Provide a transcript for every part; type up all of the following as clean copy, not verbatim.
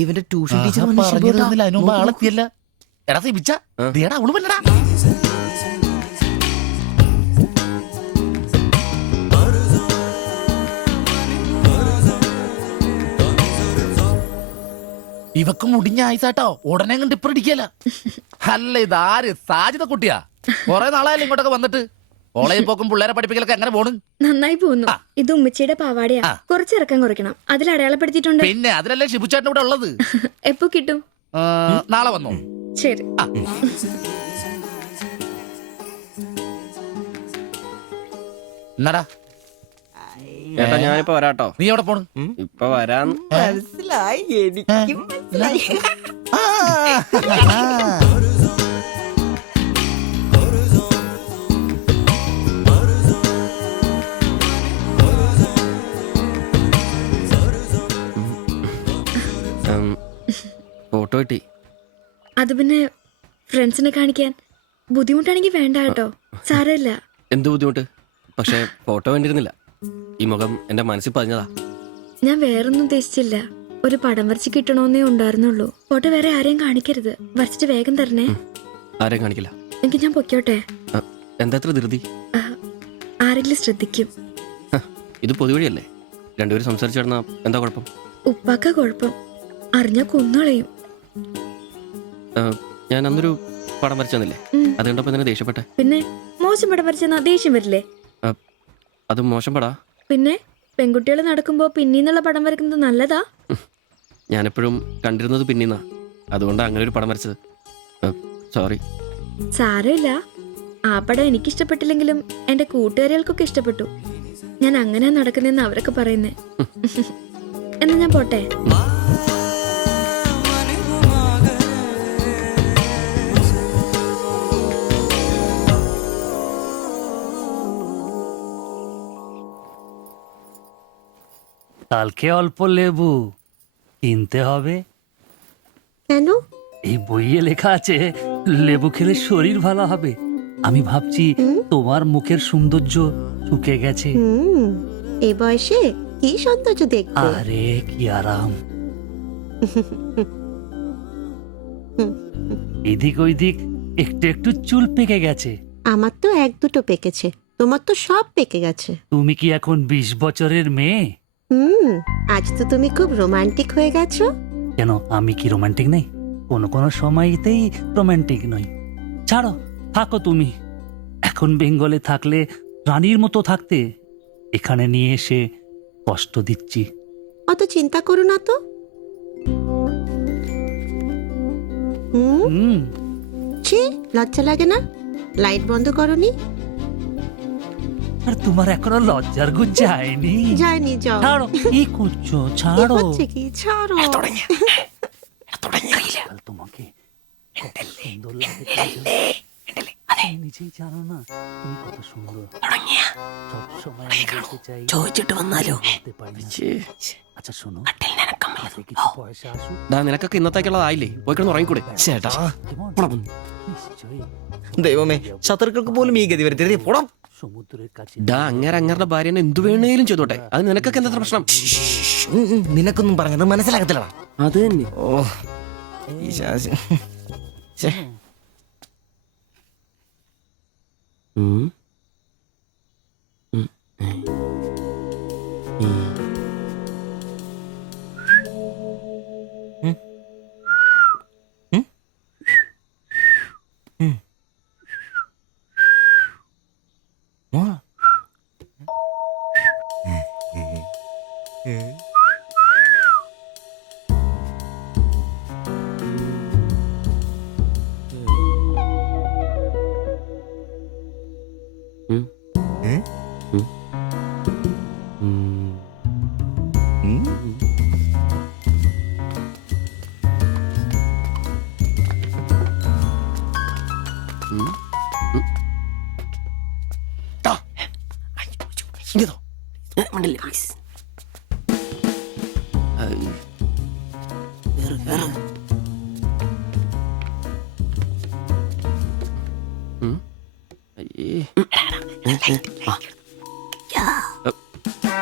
ഇവന്റെ tuition teacher ആളെത്തിയല്ല. എടാ സിബിച്ച അവള് വല്ലടാ. ഇവക്ക് മുടിഞ്ഞ ആയിസാട്ടോ ഉടനെ കണ്ട് ഇപ്പൊ ഇടിക്കല. അല്ല ഇതാര് സാജിത കുട്ടിയാ? കൊറേ നാളായാലും ഇങ്ങോട്ടൊക്കെ വന്നിട്ട്. ഓളയും പോക്കും പിള്ളേരെ പഠിപ്പിക്കലൊക്കെ എങ്ങനെ പോണ്? നന്നായി പോകുന്നു. ഇത് ഉമ്മച്ചിയുടെ പാവാടയാ, കുറച്ചിറക്കം കുറയ്ക്കണം. അതിൽ അടയാളപ്പെടുത്തിയിട്ടുണ്ട്. പിന്നെ അതിലല്ലേ ഷിബുച്ചേട്ടൻ ഇവിടെ ഉള്ളത്. എപ്പോ കിട്ടും? നാളെ വന്നോ? ശരി. എന്നാടാ ചേട്ടാ ഞാനിപ്പോ വരാട്ടോ. നീ എവിടെ പോണ്? ഇപ്പൊ വരാൻ മനസ്സിലായി, എനിക്കും മനസ്സിലായി. ഫോട്ടോ കിട്ടി. അത് പിന്നെ ഫ്രണ്ട്സിനെ കാണിക്കാൻ ബുദ്ധിമുട്ടാണെങ്കിൽ വേണ്ട കേട്ടോ, സാരമില്ല. എന്ത് ബുദ്ധിമുട്ട്? പക്ഷെ ഫോട്ടോ വേണ്ടിയിരുന്നില്ല. ഈ മുഖം എന്റെ മനസ്സിൽ പതിഞ്ഞതാ. ഞാൻ വേറൊന്നും ഉദ്ദേശിച്ചില്ല. ഒരു പടം വരച്ച് കിട്ടണമെന്നേ ഉണ്ടായിരുന്നുള്ളൂ. ഫോട്ടോ വേറെ ആരെയും കാണിക്കരുത്. വരച്ചിട്ട് വേഗം തരണേ. ആരെയും കാണിക്കില്ല. എനിക്ക് ഞാൻ പൊക്കോട്ടെ? എന്താ എത്ര ധൃതി? ആരെങ്കിലും ശ്രദ്ധിക്കും. ഇത് പൊതുവഴിയല്ലേ, രണ്ടുപേരും സംസാരിച്ചു കിടന്നാ എന്താ കുഴപ്പം? ഉപ്പാക്ക കുഴപ്പം, അറിഞ്ഞാ കൊന്നുകളയും. ഞാൻ അന്നൊരു പടം വരച്ചു തന്നില്ലേ, അത് കണ്ടപ്പോ തന്നെ ദേഷ്യപ്പെട്ടെ. പിന്നെ മോശം പടം വരച്ചെന്നാ ദേഷ്യം വരില്ലേ? അത് മോശം പടാ. പിന്നെ പെൺകുട്ടികൾ നടക്കുമ്പോ പിന്നീന്നുള്ള പടം വരക്കുന്നത് നല്ലതാ? ഞാനെപ്പോഴും കണ്ടിരുന്നത് പിന്നീന്നാ, അതുകൊണ്ടാണ് അങ്ങനെ ഒരു പടം വരച്ചത്. സോറി. സാരമില്ല. ആ പടം എനിക്കിഷ്ടപ്പെട്ടില്ലെങ്കിലും എന്റെ കൂട്ടുകാരികൾക്കൊക്കെ ഇഷ്ടപ്പെട്ടു. ഞാൻ അങ്ങനെ നടക്കുന്നെന്ന് അവരൊക്കെ പറയുന്നേ. എന്നാ ഞാൻ പോട്ടെ. কালকে অল্প লেবু কিনতে হবে। কেন? এই বইয়ে লেখা আছে লেবু খেলে শরীর ভালো হবে। আমি ভাবছি তোমার মুখের সৌন্দর্য শুকে গেছে। এই বয়সে কি সৌন্দর্য দেখবে? আরে কি আরাম। এদিক ওইদিক একটু একটু চুল পেকে গেছে। আমার তো এক দুটো পেকেছে, তোমার তো সব পেকে গেছে। তুমি কি এখন 20 বছরের মেয়ে? আজ তো তুমি খুব রোমান্টিক হয়ে গেছো। কেন, আমি কি রোমান্টিক নেই? কোনো কোনো সময়তেই রোমান্টিক নই। ছাড়ো, থাকো তুমি। এখন বেঙ্গলে থাকলে রানীর মতো থাকতে, এখানে নিয়ে এসে কষ্ট দিচ্ছি। অত চিন্তা করো না তো। ছি, লজ্জা লাগে না? লাইট বন্ধ করনি? আর তোমার এখনো লজ্জার গুণ যায়নি? যায়নি, যাও। ছাড়ো, কি করছো? ছাড়ো। হচ্ছে কি? ছাড়ো। তোমাকে সুন্দর লাগে, নিজেই জানো না তুমি কত সুন্দর। সবসময় আমি বলতে চাই, ചോദിച്ചിട്ട് വന്നാലോ? বলতে পারি না। আচ্ছা শোনো, কিছু পয়সা আসুক। നിനക്കൊക്കെ ഇന്നത്തേക്കുള്ളതായില്ലേ, പോയി കിടന്ന് ഉറങ്ങിക്കൂടെ? ചേട്ടാ নিশ্চয়ই ദൈവമേ, ശത്രുക്കൾക്ക് പോലും ഈ ഗതി വരുത്തരുത്. പോടാം. সমুদ্রের কাছে അങ്ങേരുടെ ഭാര്യനെ എന്തു വേണേലും ചെയ്തോട്ടെ, അത് നിനക്കൊക്കെ എന്താ പ്രശ്നം? നിനക്കൊന്നും പറഞ്ഞത് മനസ്സിലാകത്തില്ലടാ. അത് തന്നെ. ഓ ഈ ശാസി. ഛെ. മണ്ടല്ലേ പ്ലീസ്.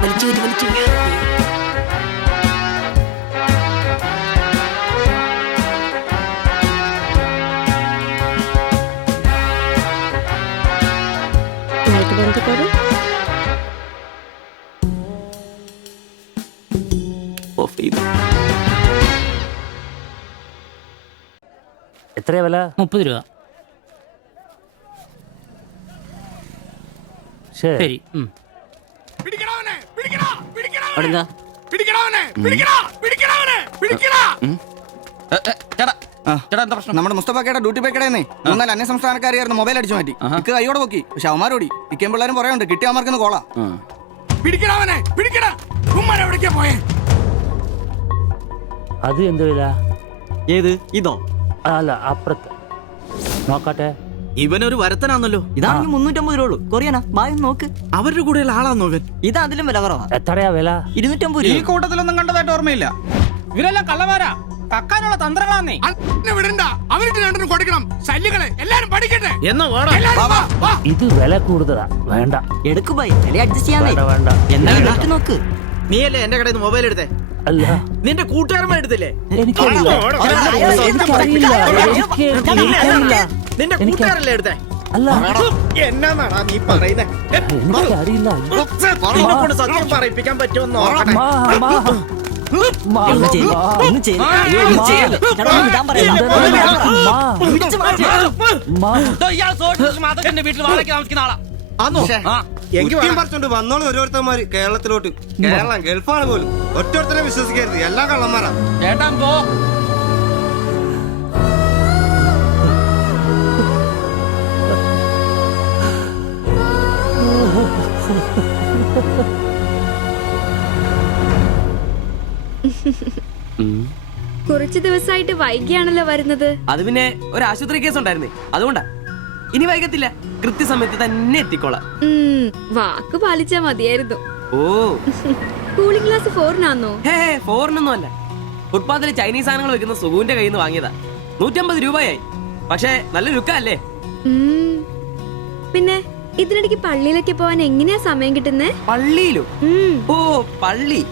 വലിച്ചു. എത്രയാ വില? 30 രൂപ. ശരി. അവിടെന്താ? നമ്മുടെ മുസ്തഫക്കയുടെ ഡ്യൂട്ടി പേക്കടേന്നേ 3-4 അന്യ സംസ്ഥാനക്കാരിയായിരുന്നു മൊബൈൽ അടിച്ചു മാറ്റി ഇക്ക് കൈയോടെ നോക്കി പക്ഷെ അവന്മാരോടി ഇക്കേം പിള്ളേരും പറയാനുണ്ട് കിട്ടിയമാർക്കെന്ന് കോളാ. അത് എന്ത് വില? ഏത് ഇതോ? അല്ല അപ്പുറത്ത് നോക്കട്ടെ. ഇവനൊരു വരത്തനാന്നല്ലോ. ഇതാണെങ്കിൽ 350 രൂപ ഉള്ളൂ. കൊറിയാനാ ബായ് നോക്ക്. അവരുടെ കൂടെയുള്ള ആളാന്ന് നോക്കൻ. ഇത് അതിലും വില കുറവാ. എത്രയാ വില? 250 ഈ രൂപ. കൂട്ടത്തിലൊന്നും കണ്ടതായിട്ട് ഓർമ്മയില്ല. ഇവരെല്ലാം കള്ളമാരാ, കക്കാനുള്ള തന്ത്രങ്ങളാന്നേ. ഇത് വില കൂടുതലാ. വേണ്ട എടുക്കു ബായ്, വില അഡ്ജസ്റ്റ് ചെയ്യാൻ വേണ്ട വേണ്ട. എന്താ നോക്ക്. നീയല്ലേ എന്റെ കടയിൽ നിന്ന് മൊബൈൽ എടുത്തേ? അല്ല നിന്റെ കൂട്ടുകാരന്മാർ എടുത്തില്ലേ? എനിക്കറിയില്ല. നിന്റെ കൂട്ടുകാരല്ലേ എടുത്തേ? അല്ല എന്നാടാ നീ പറയുന്നേ? എനിക്കറിയില്ല. സത്യം പറയിപ്പിക്കാൻ പറ്റുമെന്നോ? മാ, മാ, മാ, വീട്ടിൽ വാടക താമസിക്കുന്ന ആളാ. വന്നോളൂ ഓരോരുത്തന്മാര് കേരളത്തിലോട്ട്. കേരളം ഗൾഫാണ് പോലും. ഒറ്റൊരുത്തരെ വിശ്വസിക്കരുത്, എല്ലാ കള്ളന്മാരാ. ചേട്ടാ പോ. കുറച്ചു ദിവസമായിട്ട് വൈകിയാണല്ലോ വരുന്നത്. അത് പിന്നെ ഒരു ആശുപത്രി കേസ് ഉണ്ടായിരുന്നേ, അതുകൊണ്ടാ. ഇനി വൈകത്തില്ല, കൃത്യസമയത്ത് തന്നെ എത്തിക്കോളാം. വാക്ക് പാലിച്ചാ മതിയായിരുന്നു. ഓ കൂളിംഗ് ഗ്ലാസ് 4-നാന്നോ? ഹേ ഫോറിനൊന്നും അല്ല. ഫുട്പാത്തില് ചൈനീസ് സാധനങ്ങൾ വെക്കുന്ന സുഗുവിന്റെ കയ്യിൽ നിന്ന് വാങ്ങിയതാ. 150 രൂപയായി. പക്ഷെ നല്ല ലുക്കല്ലേ. പിന്നെ ഇതിനിടയ്ക്ക് പള്ളിയിലൊക്കെ പോവാൻ എങ്ങനെയാ സമയം കിട്ടുന്നേ? പള്ളിയിലും? ഓ പള്ളി,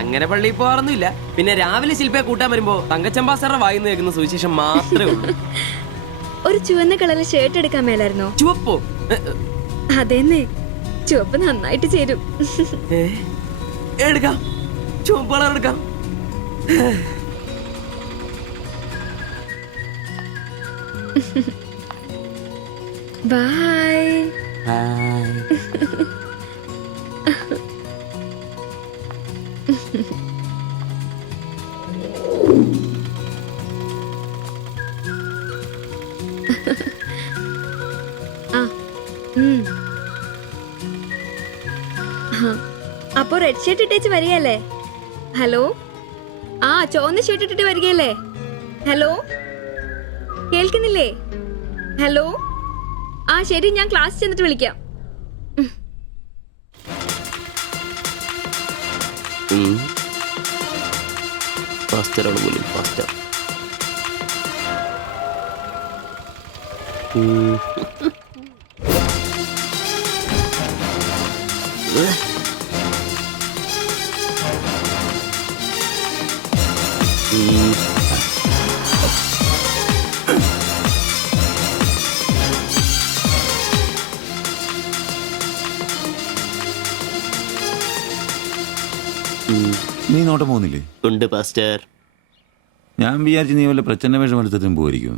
അങ്ങനെ പള്ളിയിൽ പോവാറൊന്നുമില്ല. പിന്നെ രാവിലെ ശില്പയെ കൂട്ടാൻ വരുമ്പോ തങ്കച്ചമ്പാസറുടെ വായിന്ന് കേൾക്കുന്ന സുവിശേഷം മാത്രമേ ഉള്ളൂ. ഒരു ചുവന്ന കളറിൽ ഷർട്ട് എടുക്കാൻ മേലായിരുന്നോ? ചുവപ്പോ? അതെന്നെ, ചുവപ്പ് നന്നായിട്ട് ചേരും. എടുക്കാം, ചുവപ്പ് കളർ എടുക്കാം. ബൈ. അപ്പൊ റെഡ് ഷർട്ട് ഇട്ടേച്ച് വരികയല്ലേ? ഹലോ, ആ ചുവന്ന ഷർട്ട് ഇട്ടിട്ട് വരികയല്ലേ? ഹലോ, കേൾക്കുന്നില്ലേ? ഹലോ, ആ ശരി, ഞാൻ ക്ലാസ് ചെന്നിട്ട് വിളിക്കാം. പാസ്റ്ററോട് പോലും പാസ്റ്റർ. നീ നോട്ടം പോകുന്നില്ലേ? ഉണ്ട് പാസ്റ്റർ. ഞാൻ വിചാരിച്ചു നീ വല്ല പ്രച്ഛന്ന വേഷം എടുത്തിട്ടും പോയിരിക്കും.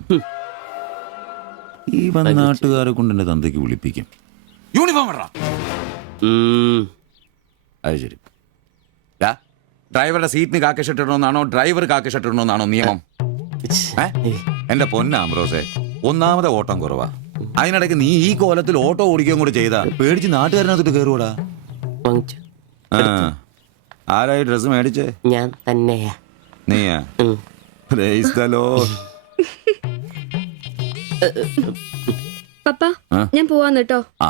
ഈ വന്ന നാട്ടുകാരെ കൊണ്ട് എന്റെ തന്തയ്ക്ക് വിളിപ്പിക്കും. യൂണിഫോം ഇടറാ. അത് ശരി. ഡ്രൈവറുടെ സീറ്റിന് കാക്കി ഷർട്ട് ഇടണമെന്നാണോ ഡ്രൈവർ കാക്കി ഷർട്ട് ഇടണമെന്നാണോ നിയമം? എന്റെ പൊന്നാമ്പ്രോസേ, ഒന്നാമത്തെ ഓട്ടം കുറവാ. അതിനിടയ്ക്ക് നീ ഈ കോലത്തിൽ ഓട്ടോ ഓടിക്കുകയും കൂടെ ചെയ്താ പേടിച്ച് നാട്ടുകാരനകത്തോട്ട് കയറുവാടാ. ആരായി ഡ്രസ് മേടിച്ചേ? ഞാൻ തന്നെയാ. നീയാ? Praise the Lord. പപ്പ, ഞാൻ പോവാന്ന് കേട്ടോ. ആ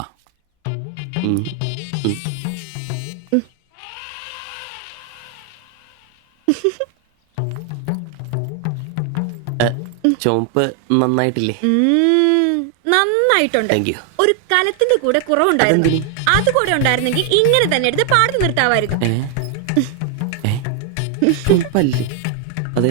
ചോപ്പ് നന്നായിട്ടില്ലേ? നന്നായിട്ടുണ്ട്. ഒരു കലത്തിന്റെ കൂടെ കുറവുണ്ടായിരുന്നു. അതുകൂടെ ഉണ്ടായിരുന്നെങ്കിൽ ഇങ്ങനെ തന്നെ എടുത്ത് പാടത്ത് നിർത്താമായിരുന്നു. അതെ.